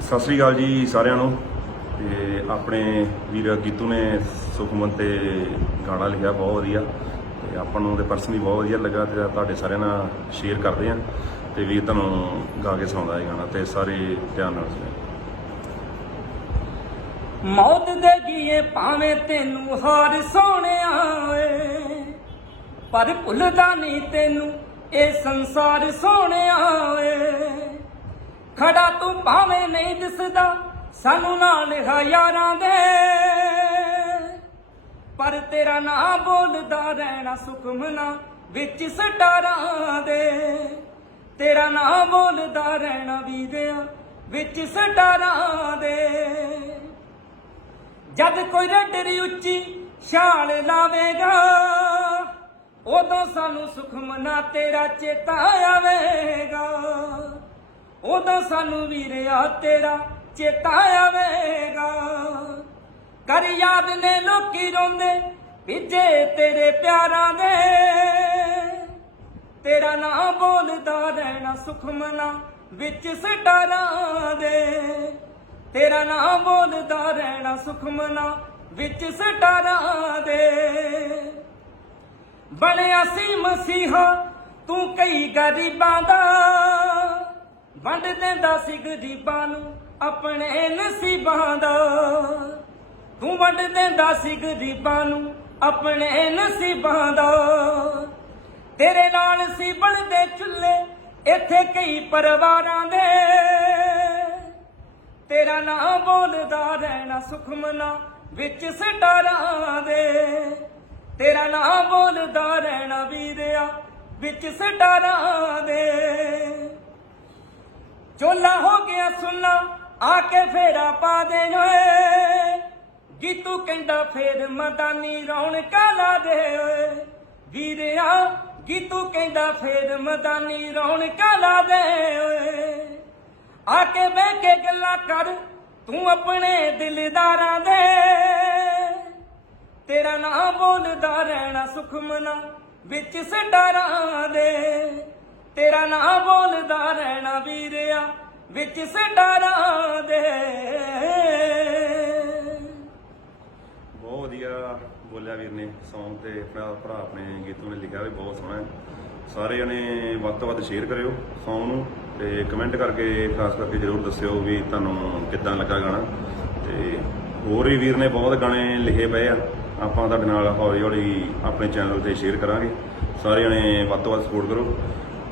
ਸਤਿ ਸ੍ਰੀ ਅਕਾਲ ਜੀ ਸਾਰਿਆਂ ਨੂੰ। ਤੇ ਆਪਣੇ ਵੀਰ ਗੀਤੂ ਨੇ ਸੁਖਮਨ ਤੇ ਗਾਣਾ ਲਿਖਿਆ, ਬਹੁਤ ਵਧੀਆ। ਤੇ ਆਪਾਂ ਨੂੰ ਤੇ ਪਰਸਨਲੀ ਬਹੁਤ ਵਧੀਆ ਲੱਗਾ ਤੇ ਤੁਹਾਡੇ ਸਾਰਿਆਂ ਨਾਲ ਸ਼ੇਅਰ ਕਰਦੇ ਆ ਤੇ ਵੀਰ ਤੁਹਾਨੂੰ ਗਾ ਕੇ ਸੁਣਾਉਂਦਾ ਇਹ ਗਾਣਾ ਤੇ ਸਾਰੇ ਧਿਆਨ ਨਾਲ ਸੁਣਿਓ। ਮੌਤ ਦੇ ਗੀਏ ਭਾਵੇਂ ਤੈਨੂੰ ਹਾਰ ਸੋਹਣਿਆ ਏ ਪਰ ਭੁੱਲਦਾ ਨਹੀਂ ਤੈਨੂੰ ਇਹ ਸੰਸਾਰ ਸੋਹਣਿਆ ਏ ਖੜਾ ਤੂੰ ਭਾਵੇਂ ਨਹੀਂ ਦਿਸਦਾ, ਸਾਨੂੰ ਨਾਲ ਹੈ ਯਾਰਾਂ ਦੇ। ਪਰ ਤੇਰਾ ਨਾਂ ਬੋਲਦਾ, ਰਹਿਣਾ ਸੁਖਮਨਾ ਵਿੱਚ ਸਟਾਰਾਂ ਦੇ। ਤੇਰਾ ਨਾਂ ਬੋਲਦਾ, ਰਹਿਣਾ ਵੀਰਿਆ ਵਿੱਚ ਸਟਾਰਾਂ ਦੇ। ਜਦ ਕੋਈ ਰੱਡਰੀ ਉੱਚੀ ਛਾਲ ਲਾਵੇਗਾ, ਉਦੋਂ ਸਾਨੂੰ ਸੁਖਮਨਾ ਤੇਰਾ ਚੇਤਾ ਆਵੇ। ਉਦੋਂ ਸਾਨੂੰ ਵੀਰਿਆ ਤੇਰਾ ਚੇਤਾ ਆਵੇਗਾ। ਕਰ ਯਾਦ ਨੇ ਲੋਕੀ ਰੋਂਦੇ, ਭਿੱਜੇ ਤੇਰੇ ਪਿਆਰਾਂ ਦੇ। ਤੇਰਾ ਨਾਂ ਬੋਲਦਾ ਰਹਿਣਾ ਸੁਖਮਨਾ ਵਿੱਚ ਸਟਾਰਾਂ ਦੇ। ਤੇਰਾ ਨਾਂ ਬੋਲਦਾ ਰਹਿਣਾ ਸੁਖਮਨਾ ਵਿੱਚ ਸਟਾਰਾਂ ਦੇ। ਬਣਿਆ ਸੀ ਮਸੀਹਾ, ਤੂੰ ਕਈ ਗਰੀਬਾਂ ਦਾ ਵੰਡ ਦਿੰਦਾ ਸੀ ਗਰੀਬਾਂ ਨੂੰ ਆਪਣੇ ਨਸੀਬਾਂ ਦਾ। ਤੂੰ ਵੰਡ ਦਿੰਦਾ ਸੀ ਗਰੀਬਾਂ ਨੂੰ ਆਪਣੇ ਨਸੀਬਾਂ ਦਾ। ਤੇਰੇ ਨਾਲ ਸੀ ਬਣਦੇ ਚੁੱਲੇ ਇੱਥੇ ਕਈ ਪਰਿਵਾਰਾਂ ਦੇ। ਤੇਰਾ ਨਾਂ ਬੋਲਦਾ ਰਹਿਣਾ ਸੁਖਮਨਾ, ਵਿੱਚ ਸਟਾਰਾਂ ਦੇ। ਤੇਰਾ ਨਾਂ ਬੋਲਦਾ ਰਹਿਣਾ ਵੀਰਿਆ, ਵਿੱਚ ਸਟਾਰਾਂ ਦੇ। ਚੋਲਾ ਹੋ ਗਿਆ ਸੁਣਾ ਆ ਕੇ ਫੇਰਾ ਪਾ ਦੇ ਓਏ। ਗੀਤੂ ਕਹਿੰਦਾ ਫੇਰ ਮਦਾਨੀ ਰੌਣਕਾਂ ਲਾ ਦੇ ਓਏ। ਵੀਰਿਆ ਗੀਤੂ ਕਹਿੰਦਾ ਫੇਰ ਮਦਾਨੀ ਰੌਣਕਾਂ ਲਾ ਦੇ ਓਏ। ਆ ਕੇ ਬਹਿ ਕੇ ਗੱਲਾਂ ਕਰ, ਤੂੰ ਆਪਣੇ ਦਿਲਦਾਰਾਂ ਦੇ। ਤੇਰਾ ਨਾਂ ਬੋਲਦਾ ਰਹਿਣਾ ਸੁਖਮਨਾ, ਵਿੱਚ ਸਟਾਰਾਂ ਦੇ। ਤੇਰਾ ਨਾਂ ਬੋਲਦਾ ਰਹਿਣਾ ਵੀਰਿਆ, ਵਿੱਚ ਸਟਾਰਾਂ ਦੇ। ਬਹੁਤ ਵਧੀਆ ਬੋਲਿਆ ਵੀਰ ਨੇ ਸੌਂਗ ਤੇ ਆਪਣਾ ਭਰਾ ਆਪਣੇ ਗੀਤੂ ਨੇ ਲਿਖਿਆ ਵੀ ਬਹੁਤ ਸੋਹਣਾ ਹੈ। ਸਾਰੇ ਜਣੇ ਵੱਧ ਤੋਂ ਵੱਧ ਸ਼ੇਅਰ ਕਰਿਓ ਸੌਂਗ ਨੂੰ ਤੇ ਕਮੈਂਟ ਕਰਕੇ ਖਾਸ ਕਰਕੇ ਜਰੂਰ ਦੱਸਿਓ ਵੀ ਤੁਹਾਨੂੰ ਕਿੱਦਾਂ ਲੱਗਾ ਗਾਣਾ। ਤੇ ਹੋਰ ਵੀ ਵੀਰ ਨੇ ਬਹੁਤ ਗਾਣੇ ਲਿਖੇ ਪਏ ਆ, ਆਪਾਂ ਤੁਹਾਡੇ ਨਾਲ ਹੌਲੀ ਹੌਲੀ ਆਪਣੇ ਚੈਨਲ ਤੇ ਸ਼ੇਅਰ ਕਰਾਂਗੇ। ਸਾਰੇ ਜਣੇ ਵੱਧ ਤੋਂ ਵੱਧ ਸਪੋਰਟ ਕਰੋ।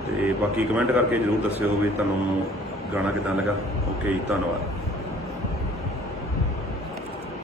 ਤੇ ਬਾਕੀ ਕਮੈਂਟ ਕਰਕੇ ਜਰੂਰ ਦੱਸਿਓ ਵੀ ਤੁਹਾਨੂੰ ਗਾਣਾ ਕਿੱਦਾਂ ਲੱਗਾ। ਓਕੇ ਜੀ ਧੰਨਵਾਦ।